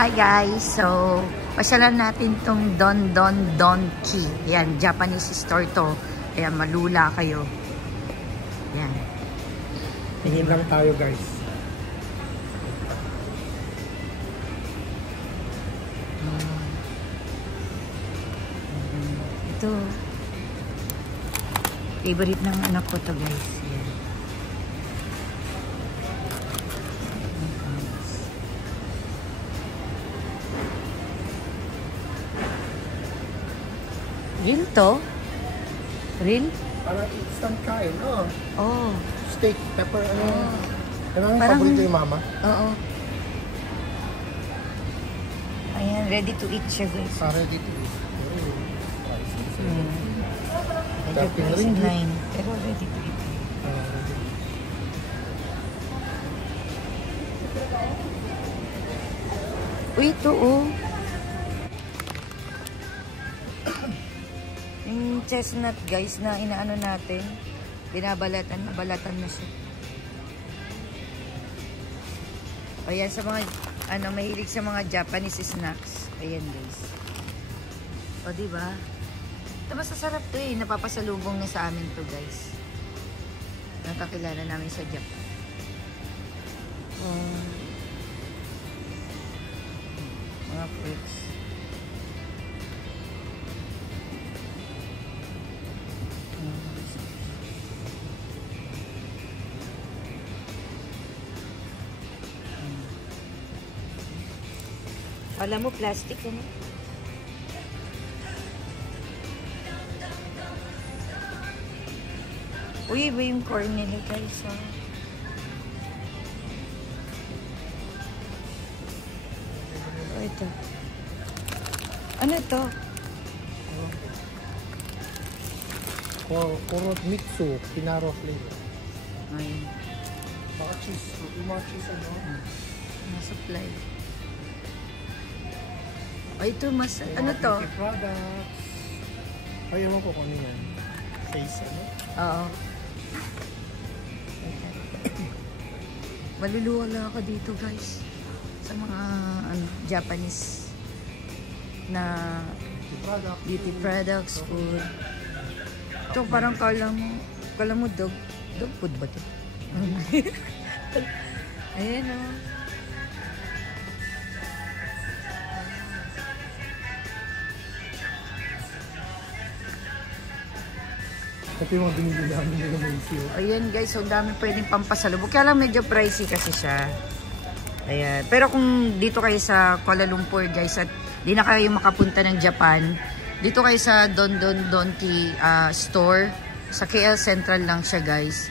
Hi guys, so pasyalan natin tong Don Don Donki. Yan, Japanese store to. Ayan, malula kayo. Yan. Tingin lang tayo guys. Ito. Favorite ng anak ko to guys. Yan. Real to? Real? Parang instant kain, oh. Oh. Steak, pepper, ano. Ano ang Parang paborito yung mama? Oo. Ayan, ready to eat siya guys. Ready to eat. Medyo pricey 9, pero ready to eat. Uy, ito oh. Yung chestnut guys na inaano natin, nabalatan na siya. Ayan sa mga, mahilig sa mga Japanese snacks. Ayan guys. O diba? Ito masasarap to eh. Napapasalubong na sa amin to guys. Nakakilala namin sa Japan. Mga fruits. Alam mo, plastic ano? Uy, iba yung corn nila guys ha. Oh, ito. Ano ito? Kuro mitsu, pinaro flavor. Ayun. Baka cheese, yung mga cheese ano? Na-supply. Oh, ito mas, ano to? Products. Ay, ewan ko kung ano yan. Face, ano? Oo. Maluluwa lang ako dito guys. Sa mga, Japanese na beauty products, food. Ito parang kala mo dog food ba ito? Ayan o. Ito yung mga binili namin nila Macy. Ayan guys, so dami pwedeng pampasalubong. Kaya lang medyo pricey kasi siya. Ayan. Pero kung dito kayo sa Kuala Lumpur guys at di na kayo makapunta ng Japan, dito kayo sa Don Don Donki store. Sa KL Central lang siya guys.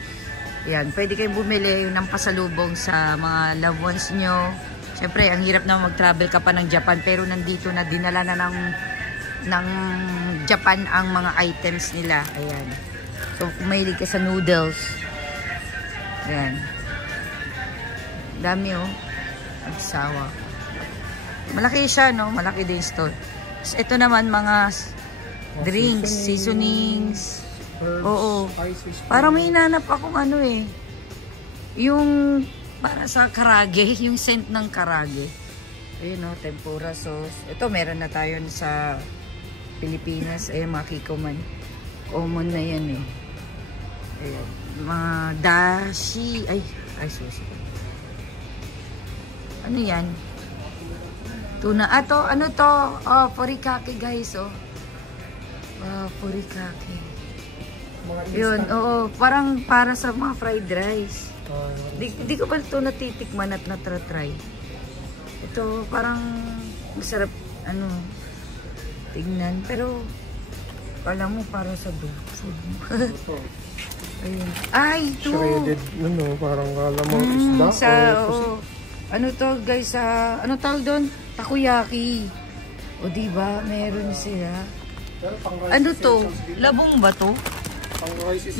Ayan. Pwede kayong bumili ng pasalubong sa mga loved ones nyo. Siyempre, ang hirap na mag-travel ka pa ng Japan. Pero nandito na dinala na ng Japan ang mga items nila. Ayan. So, kung mahilig ka sa noodles. Ayan. Dami oh. Agsawa. Malaki siya, no? Malaki din store. So, ito naman mga drinks, seasonings. Herbs, Oo. spices. Parang may hinanap akong ano eh. Yung para sa karage. Yung scent ng karage. Ayun oh, tempura sauce. Ito meron na tayo sa Pilipinas. Ayun, mga kikoman. Common na yan eh. Ayan. Mga dashi. Ay, susi. Ano yan? Tuna. Ano to? Oh, furikake guys, oh. Furikake. Yun, oo. Parang para sa mga fried rice. Di ko pa ito natitikman at natratry. Ito, parang masarap, tignan. Pero, alam mo, para sa food mo. Ayun. Ay, ito! Shredded, parang kala mo isda. Ano to, guys, ano tawag doon? Takoyaki. O, diba? Meron sila. Ano to? Labong ba to?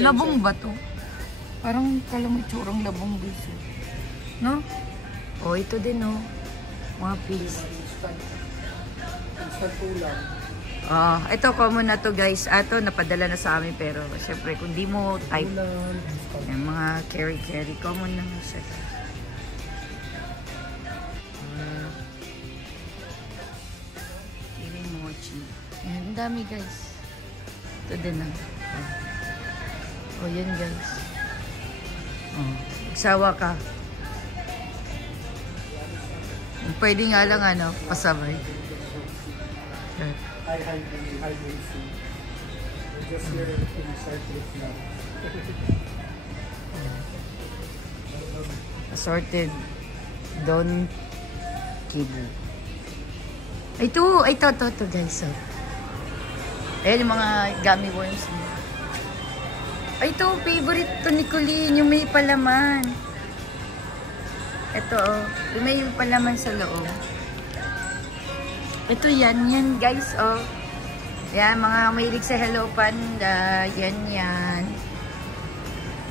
Labong ba to? Parang kalang itsurang labong guys. No? O, ito din, no? Mga piece. Instant ulam. Ito common na to guys. Ito napadala na sa amin pero syempre kung di mo type yung mga carry common na siya. dami guys. Ito din na. Oh, yan guys. Oh, magsawa ka. Pwede nga lang ano, pasabay. Hi, Macy. We're just here to start with now. Assorted Don Kibu. Ito guys. Oh. Ayan yung mga gummy worms. Ito, favorite to ni Colleen, yung may palaman. Ito, oh. Yung may palaman sa loob. Ito yan guys, oh. Yan, mga mahilig sa Hello Panda. Yan.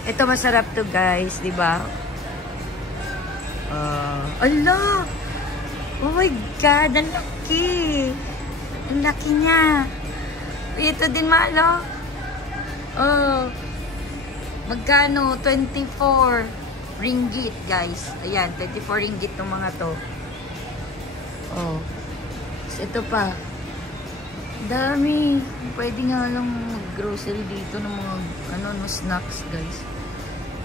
Ito masarap to guys, di ba? Allah! Oh my God, ang laki! Ang laki niya. Ito din malo. Oh. Magkano? 24 ringgit, guys. Ayan, 24 ringgit ng mga to. Oh. Ito pa. Dami. Pwede nga lang mag-grocery dito ng mga no, snacks, guys.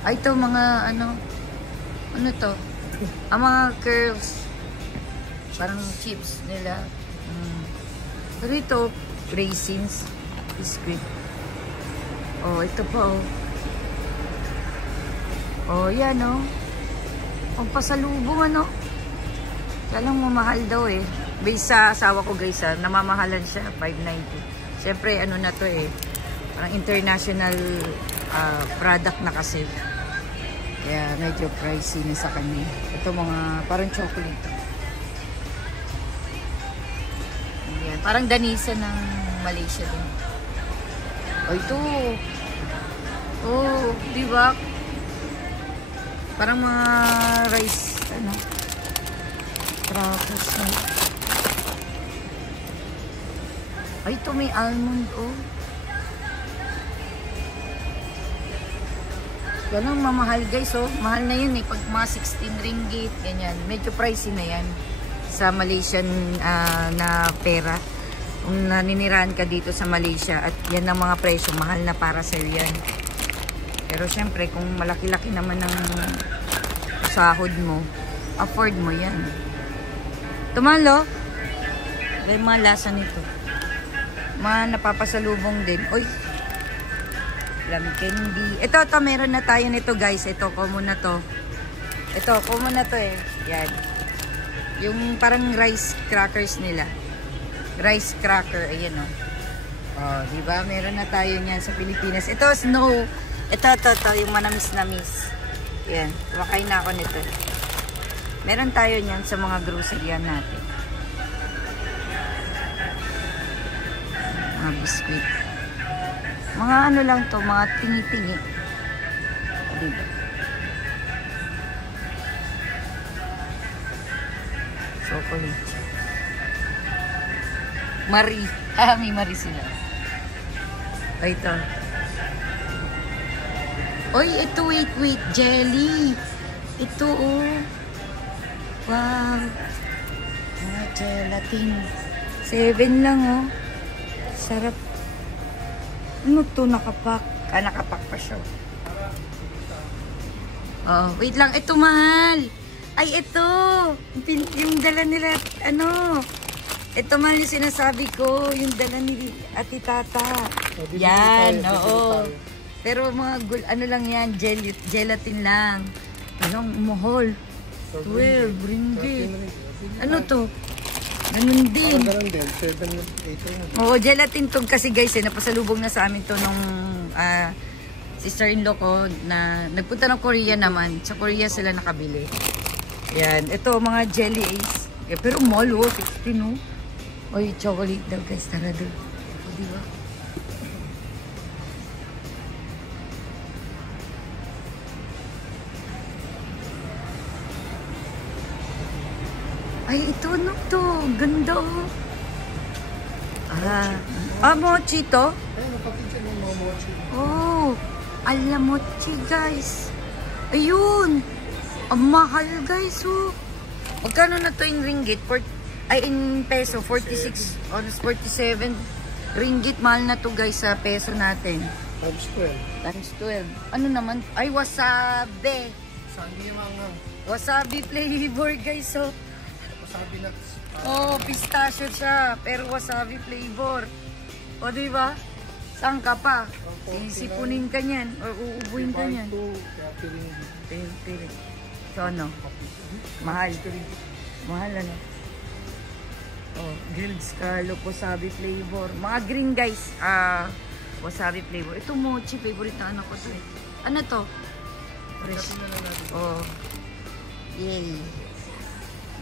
Ay, ito mga ano to? Ang mga curves. Parang chips nila. Pero ito, raisins, biscuit. Oh, ito pa, oh. Oh, yan, oh. Ang pasalubong, ano. Kaya lang mamahal daw, eh. Based sa asawa ko, guys, namamahalan siya, 590. Siyempre, ano na to, eh. Parang international product na kasi. Kaya medyo pricey na sa kanya. Ito mga, parang chocolate. Ayan, parang danisa ng Malaysia din. Oh, ito. Oh, di ba? Parang mga rice, crackers na. Ay, ito may almond, oh. Ganun, mamahal guys, oh. Mahal na yun eh. Pag mga 16 ringgit, ganyan. Medyo pricey na yan sa Malaysian na pera. Kung naninirahan ka dito sa Malaysia at yan ang mga presyo, mahal na para sa yan. Pero syempre, kung malaki-laki naman ng sahod mo, afford mo yan. Tumalo. May mga lasa nito. Mga napapasalubong din. Uy! Plum candy. Ito, meron na tayo nito guys. Ito, common na to. Ito, common na to eh. Yan. Yung parang rice crackers nila. Rice cracker. Ayan o. Oh, diba? Meron na tayo niyan sa Pilipinas. Ito, snow. Ito. Yung manamis-namis. Yan. Kumakain na ako nito. Meron tayo niyan sa mga groceryan natin. Mga biscuit. Mga ano lang to, mga tingi-tingi. Diba? Chocolate. Marie. May Marie sila. O, ito. Oy, ito, wait. Jelly. Ito, oh. Wow. Mga gelatin. 7 lang, oh. Sarap. Ano to, nakapak? Nakapak pa siya. Oh, wait lang. Ito, mahal. Ay, ito. Yung dala nila, ito, mahal yung sinasabi ko. Yung dala ni Ate Tata. Yan, oo. Pero mga, lang yan, gelatin lang. Anong mahal? 12 ringgit. Ano to? Ganun din. Ganun din. 7, 8. Oo, gelatin to kasi guys, napasalubong na sa amin to nung sister-in-law ko na nagpunta ng Korea naman. Sa Korea sila nakabili. Yan. Ito, mga jelly ace. Pero mahal, 16, no? Oy, chocolate daw guys. Tara doon. O, diba? Ay, ito, ano to? Ganda, oh. Mochi to? Ay, napakita ng mga mochi. Oh, ala mochi, guys. Ayun. Ang mahal, guys, oh. Magkano na to in ringgit? In peso, 46, almost 47. Ringgit, mahal na to guys sa peso natin. Times 12. Times 12. Ano naman? Ay, wasabi. Sabi niya mga Wasabi flavor guys. So, wasabi nuts. oh, pistachio siya. Pero wasabi flavor. O, diba? Saan ka pa? Sisipunin ka niyan. O uubuin ka niyan. Piring. So, ano? Mahal. Mahal, ano? Oh, grilled scallop, wasabi flavor. Mga green guys. Wasabi flavor. Ito mochi. Favorite na anak ko to eh. Ano to? Fresh. Oh. Yay.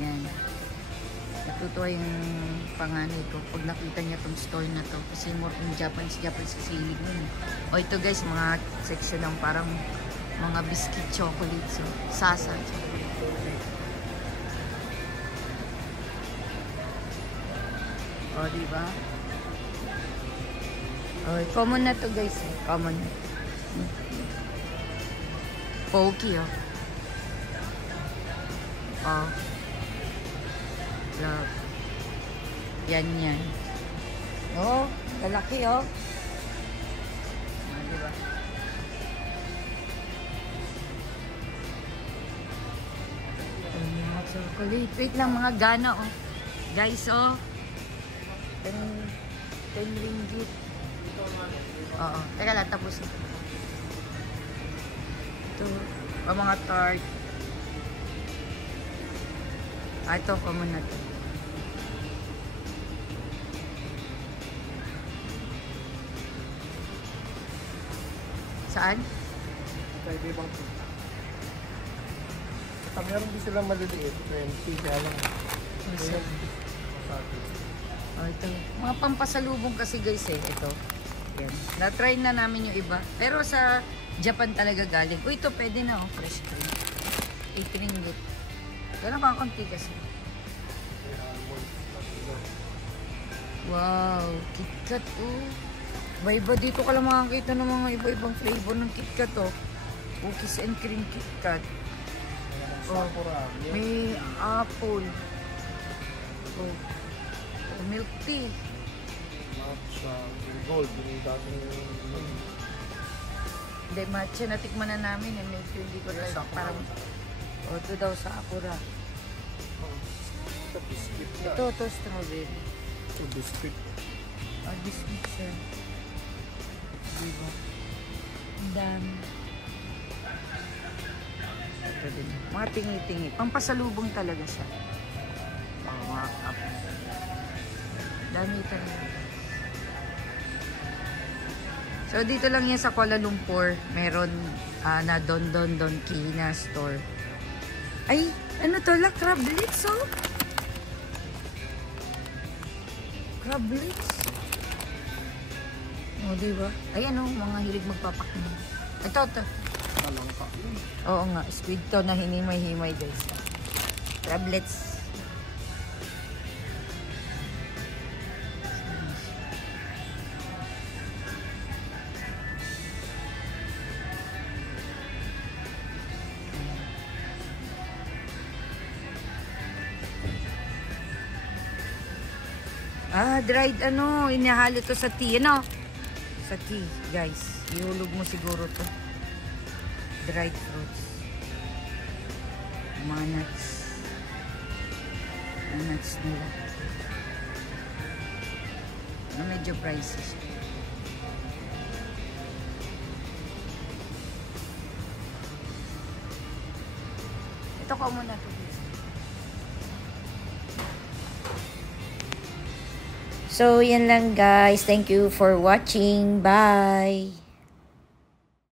Yan. Natutuwa yung panganay ko pag nakita niya tong store na to. Kasi more on Japanese kasi hilig nun. O ito guys, mga section ng parang mga biscuit chocolate. So, sasa chocolate. O, diba? O, common na to guys. Common. Pokey, oh. Oh. Love. Yan. Oh, lalaki, oh. Diba? Mga chocolate. Wait lang, mga gana, oh. Guys, oh. 10 ringgit. Oo. Teka lang, tapos ito. Ito. Mga tart. Ito, common na ito. Saan? Kaya ibang meron din silang maliliit. 20. Kaya lang. Oh, ito. Mga pampasalubong kasi guys eh. Ito. Yan. Na-try na namin yung iba. Pero sa Japan talaga galing. Oh, ito pwede na oh. Fresh cream. 8 ringgit. Wala pang konti kasi. Wow. KitKat oh. Iba-iba dito ka lang makakita ng mga iba-ibang flavor ng KitKat oh. Cookies and cream KitKat. Oh. May apple. Oh. Milk tea. Matcha. Gold. Yung dating hindi, matcha. Natikman na namin. Milk tea. Hindi ko tayo parang... O, ito daw sa Akura. ito, biscuit na. Ito, strawberry. Ito, biscuit. Biscuit siya. Diba? Ang dami. Ito din. Mga tingi-tingi. Pampasalubong talaga siya. Mga cup. Dami talaga. So, dito lang yan sa Kuala Lumpur. Meron na Don Kina store. Ay, ano to? Crablets, oh. Crablets. O, diba? Ayan, oh. Mga hilig magpapakman. Ito. Oo nga. Squid to na hinimay-himay, guys. Crablets. Dried inihalo to sa tea, sa tea, guys. Ihulog mo siguro to. Dried fruits. Mga nuts. Mga nuts nila. Medyo pricey. Ito ko muna to. So, yan lang guys. Thank you for watching. Bye!